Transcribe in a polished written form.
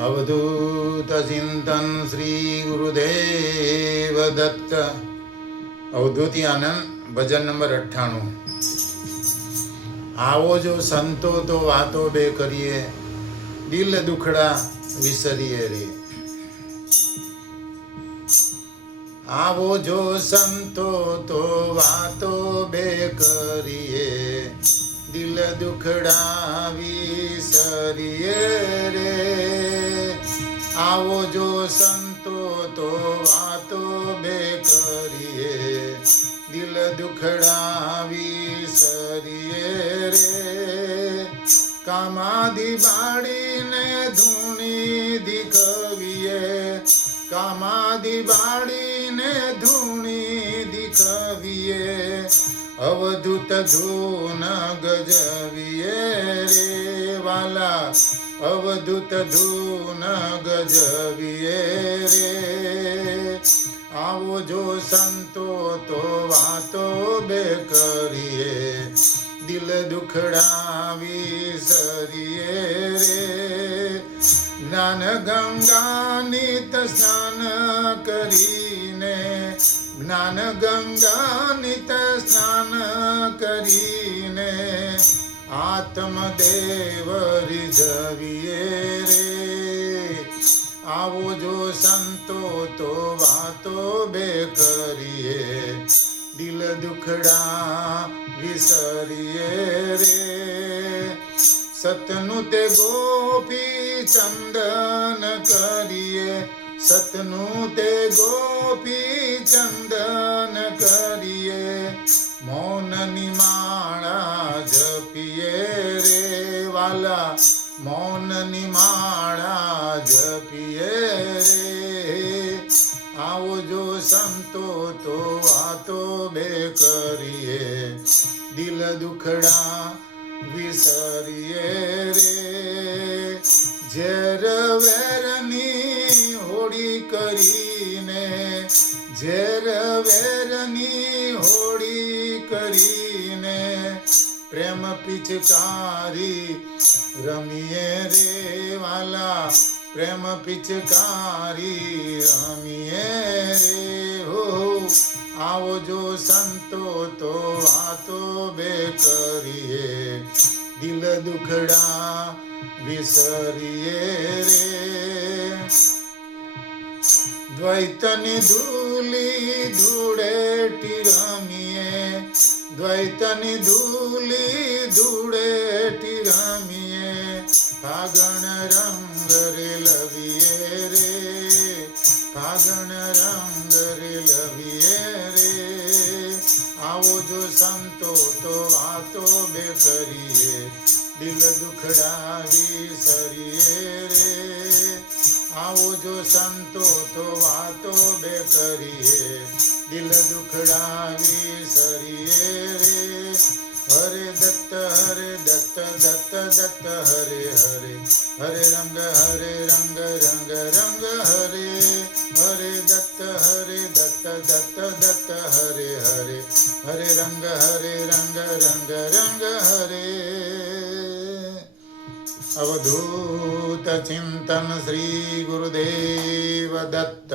अवधूत चिंतन श्री गुरुदेव दत्त। अवधूति आनंद भजन नंबर 98। आवो जो संतो तो वातो बे करिए, दिल दुखड़ा विसरिए रे। आवो जो संतो तो वातो बे करिए, दिल दुखड़ा विसरिए रे। आवो जो संतो तो वातो बे करिए, दिल दुखड़ा विसरिए रे। कामादी बाड़ी ने धूणी दिखविए, कामादी बाड़ी ने धूणी दिखविए। अवधूत धून गजविए रे वाला, अवधूत धून गजविए रे। आवो जो संतो तो वातो बे करिए, दिल दुखड़ा विसरिए रे। ज्ञान गंगा नित स्नान करीने, ज्ञान गंगा नित स्नान करीने। आत्मदेव रिझविए रे। आवो जो संतो तो वातो बे करिए, दिल दुखड़ा विसरिए रे। सतनु ते गोपी चंदन करिए, सतनु ते गोपी चंदन करिए। मौन निमाणा जपिए रे वाला, मौन निमाणा जपिए रे। आवो जो संतो तो वातो बे करिए, दिल दुखड़ा विसरिए रे। झेर वेरनी होड़ी करीने, झेर वेरनी होड़ी करीने। प्रेम पिचकारी रमिए रे वाला, प्रेम पिचकारी रमिए रे हो। आवो जो संतो तो वातो बे करिए, दिल दुखड़ा विसरिए रे। द्वैतनी धूली धूड़ेटी रमिए, द्वैतनी धूली धूड़ेटी रमिए। फागण रंग रे लविए रे, फागण रंग रे लविए रे। आवो जो संतो तो वातो बे करिए, दिल दुखड़ा विसरिए रे। आवो जो संतो तो वातो बे करिए, दिल दुखड़ा विसरिए रे। हरे दत्त दत्त दत्त हरे हरे, हरे रंग रंग रंग हरे। हरे दत्त दत्त दत्त हरे हरे, हरे रंग रंग रंग हरे। अवधूत चिंतन श्री गुरुदेव दत्त।